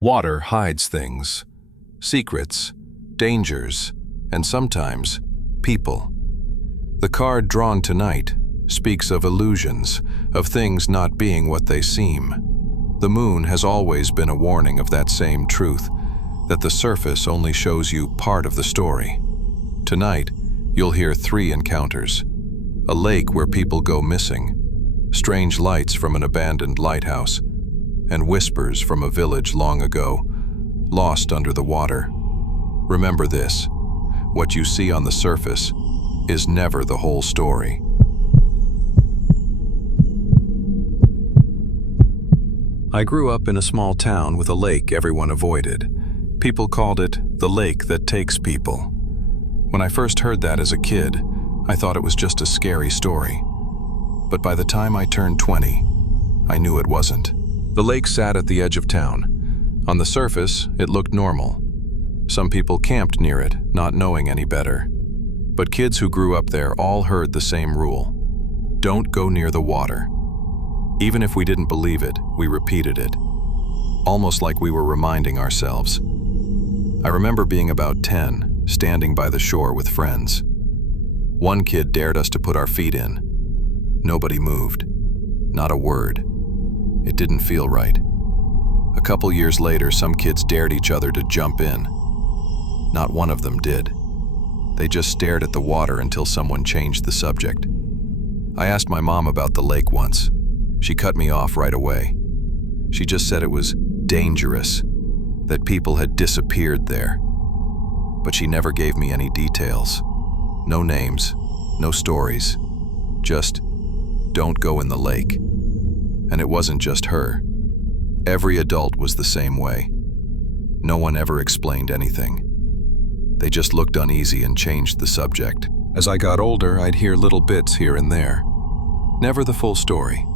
Water hides things, secrets, dangers, and sometimes people. The card drawn tonight speaks of illusions, of things not being what they seem. The moon has always been a warning of that same truth, that the surface only shows you part of the story. Tonight, you'll hear 3 encounters: a lake where people go missing, strange lights from an abandoned lighthouse, and whispers from a village long ago, lost under the water. Remember this: what you see on the surface is never the whole story. I grew up in a small town with a lake everyone avoided. People called it the lake that takes people. When I first heard that as a kid, I thought it was just a scary story. But by the time I turned 20, I knew it wasn't. The lake sat at the edge of town. On the surface, it looked normal. Some people camped near it, not knowing any better. But kids who grew up there all heard the same rule: don't go near the water. Even if we didn't believe it, we repeated it, almost like we were reminding ourselves. I remember being about 10, standing by the shore with friends. One kid dared us to put our feet in. Nobody moved, not a word. It didn't feel right. A couple years later, some kids dared each other to jump in. Not one of them did. They just stared at the water until someone changed the subject. I asked my mom about the lake once. She cut me off right away. She just said it was dangerous, that people had disappeared there. But she never gave me any details. No names, no stories. Just, don't go in the lake. And it wasn't just her. Every adult was the same way. No one ever explained anything. They just looked uneasy and changed the subject. As I got older, I'd hear little bits here and there. Never the full story,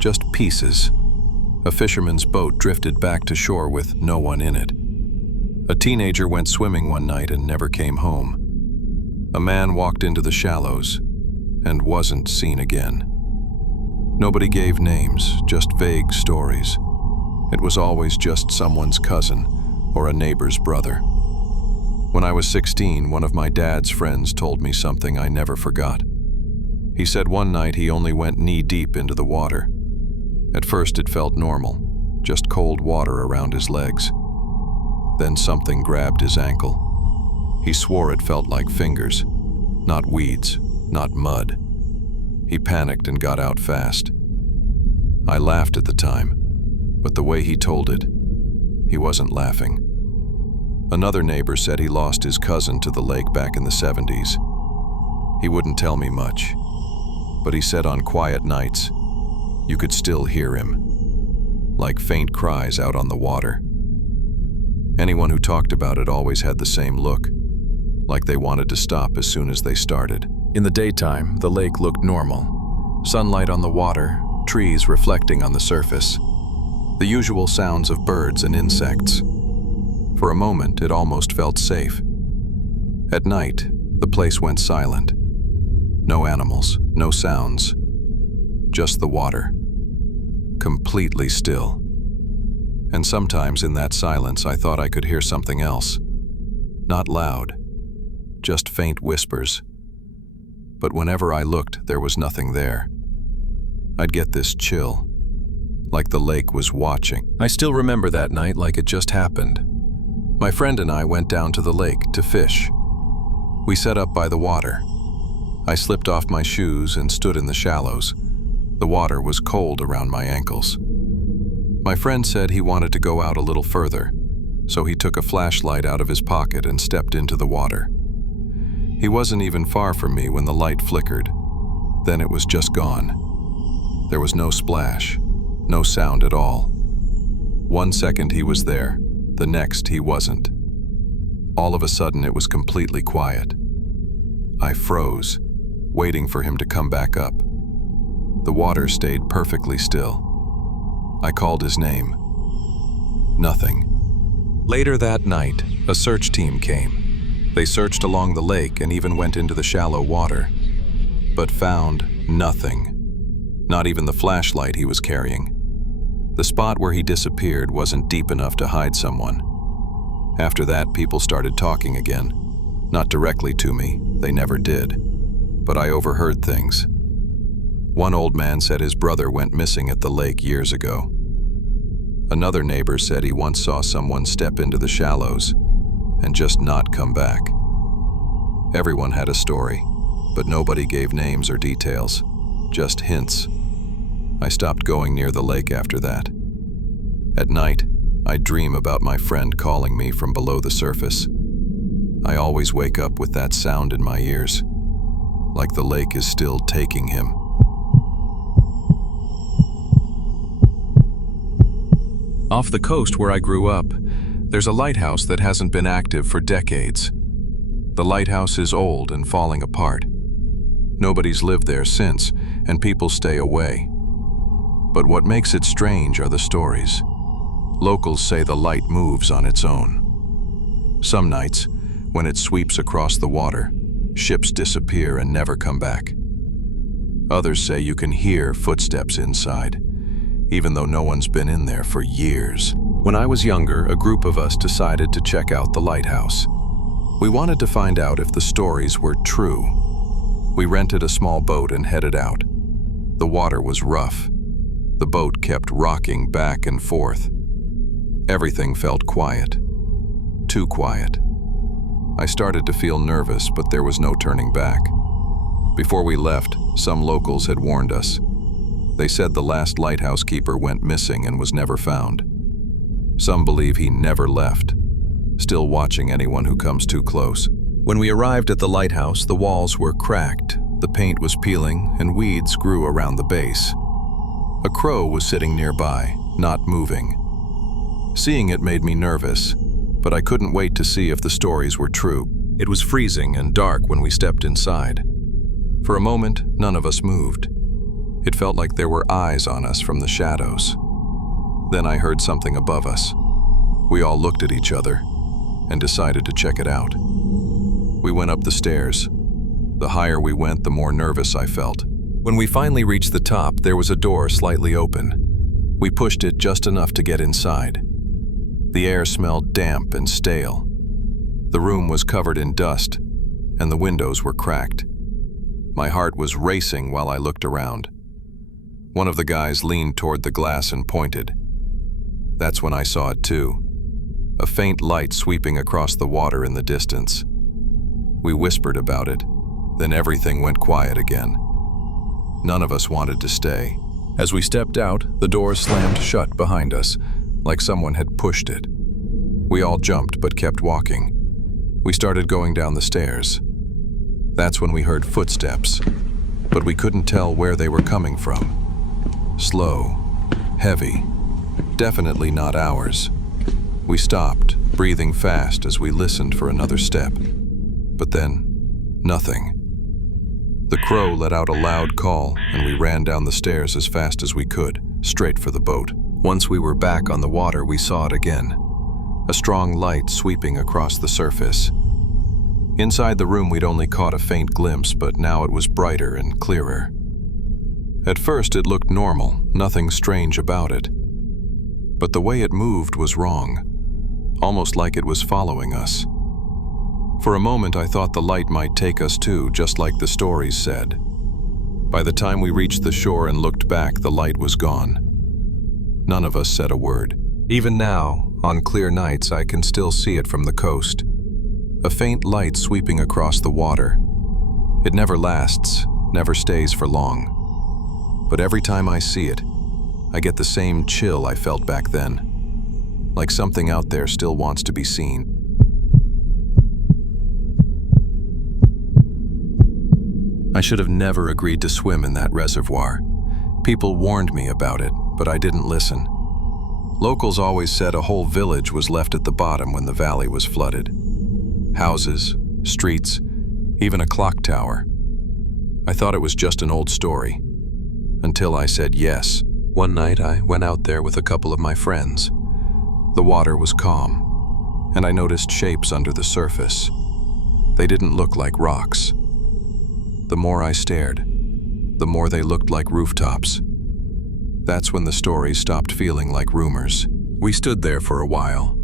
just pieces. A fisherman's boat drifted back to shore with no one in it. A teenager went swimming one night and never came home. A man walked into the shallows and wasn't seen again. Nobody gave names, just vague stories. It was always just someone's cousin or a neighbor's brother. When I was 16, one of my dad's friends told me something I never forgot. He said one night he only went knee-deep into the water. At first it felt normal, just cold water around his legs. Then something grabbed his ankle. He swore it felt like fingers, not weeds, not mud. He panicked and got out fast. I laughed at the time, but the way he told it, he wasn't laughing. Another neighbor said he lost his cousin to the lake back in the 70s. He wouldn't tell me much, but he said on quiet nights, you could still hear him, like faint cries out on the water. Anyone who talked about it always had the same look, like they wanted to stop as soon as they started. In the daytime, the lake looked normal. Sunlight on the water, trees reflecting on the surface. The usual sounds of birds and insects. For a moment, it almost felt safe. At night, the place went silent. No animals, no sounds, just the water. Completely still. And sometimes in that silence, I thought I could hear something else. Not loud, just faint whispers. But whenever I looked, there was nothing there. I'd get this chill, like the lake was watching. I still remember that night like it just happened. My friend and I went down to the lake to fish. We set up by the water. I slipped off my shoes and stood in the shallows. The water was cold around my ankles. My friend said he wanted to go out a little further, so he took a flashlight out of his pocket and stepped into the water. He wasn't even far from me when the light flickered. Then it was just gone. There was no splash, no sound at all. 1 second he was there, the next he wasn't. All of a sudden it was completely quiet. I froze, waiting for him to come back up. The water stayed perfectly still. I called his name. Nothing. Later that night, a search team came. They searched along the lake and even went into the shallow water, but found nothing. Not even the flashlight he was carrying. The spot where he disappeared wasn't deep enough to hide someone. After that, people started talking again. Not directly to me, they never did. But I overheard things. One old man said his brother went missing at the lake years ago. Another neighbor said he once saw someone step into the shallows and just not come back. Everyone had a story, but nobody gave names or details, just hints. I stopped going near the lake after that. At night, I dream about my friend calling me from below the surface. I always wake up with that sound in my ears, like the lake is still taking him. Off the coast where I grew up, there's a lighthouse that hasn't been active for decades. The lighthouse is old and falling apart. Nobody's lived there since, and people stay away. But what makes it strange are the stories. Locals say the light moves on its own. Some nights, when it sweeps across the water, ships disappear and never come back. Others say you can hear footsteps inside, even though no one's been in there for years. When I was younger, a group of us decided to check out the lighthouse. We wanted to find out if the stories were true. We rented a small boat and headed out. The water was rough. The boat kept rocking back and forth. Everything felt quiet. Too quiet. I started to feel nervous, but there was no turning back. Before we left, some locals had warned us. They said the last lighthouse keeper went missing and was never found. Some believe he never left, still watching anyone who comes too close. When we arrived at the lighthouse, the walls were cracked, the paint was peeling, and weeds grew around the base. A crow was sitting nearby, not moving. Seeing it made me nervous, but I couldn't wait to see if the stories were true. It was freezing and dark when we stepped inside. For a moment, none of us moved. It felt like there were eyes on us from the shadows. Then I heard something above us. We all looked at each other and decided to check it out. We went up the stairs. The higher we went, the more nervous I felt. When we finally reached the top, there was a door slightly open. We pushed it just enough to get inside. The air smelled damp and stale. The room was covered in dust, and the windows were cracked. My heart was racing while I looked around. One of the guys leaned toward the glass and pointed. That's when I saw it too. A faint light sweeping across the water in the distance. We whispered about it, then everything went quiet again. None of us wanted to stay. As we stepped out, the door slammed shut behind us, like someone had pushed it. We all jumped but kept walking. We started going down the stairs. That's when we heard footsteps, but we couldn't tell where they were coming from. Slow, heavy, definitely not ours. We stopped, breathing fast as we listened for another step. But then, nothing. The crow let out a loud call, and we ran down the stairs as fast as we could, straight for the boat. Once we were back on the water, we saw it again. A strong light sweeping across the surface. Inside the room, we'd only caught a faint glimpse, but now it was brighter and clearer. At first, it looked normal, nothing strange about it. But the way it moved was wrong, almost like it was following us. For a moment, I thought the light might take us too, just like the stories said. By the time we reached the shore and looked back, the light was gone. None of us said a word. Even now, on clear nights, I can still see it from the coast. A faint light sweeping across the water. It never lasts, never stays for long. But every time I see it, I get the same chill I felt back then. Like something out there still wants to be seen. I should have never agreed to swim in that reservoir. People warned me about it, but I didn't listen. Locals always said a whole village was left at the bottom when the valley was flooded. Houses, streets, even a clock tower. I thought it was just an old story. Until I said yes. One night I went out there with a couple of my friends. The water was calm, and I noticed shapes under the surface. They didn't look like rocks. The more I stared, the more they looked like rooftops. That's when the stories stopped feeling like rumors. We stood there for a while,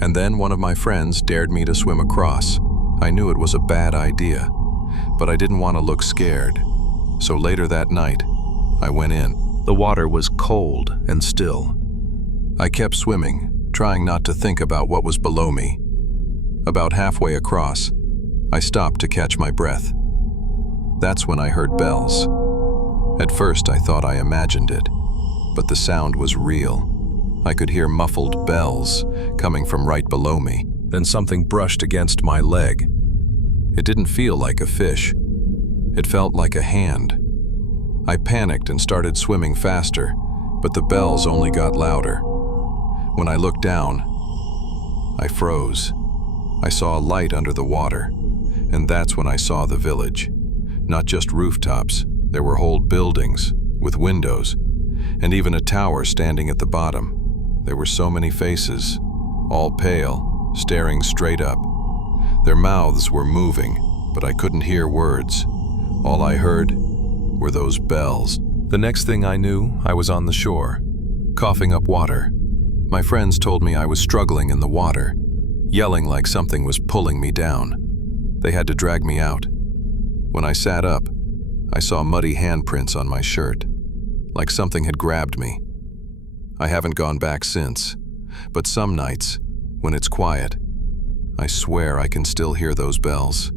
and then one of my friends dared me to swim across. I knew it was a bad idea, but I didn't want to look scared. So later that night, I went in. The water was cold and still. I kept swimming, trying not to think about what was below me. About halfway across, I stopped to catch my breath. That's when I heard bells. At first, I thought I imagined it, but the sound was real. I could hear muffled bells coming from right below me. Then something brushed against my leg. It didn't feel like a fish. It felt like a hand. I panicked and started swimming faster, but the bells only got louder. When I looked down, I froze. I saw a light under the water, and that's when I saw the village. Not just rooftops, there were whole buildings with windows, and even a tower standing at the bottom. There were so many faces, all pale, staring straight up. Their mouths were moving, but I couldn't hear words. All I heard were those bells. The next thing I knew, I was on the shore, coughing up water. My friends told me I was struggling in the water, yelling like something was pulling me down. They had to drag me out. When I sat up, I saw muddy handprints on my shirt, like something had grabbed me. I haven't gone back since, but some nights, when it's quiet, I swear I can still hear those bells.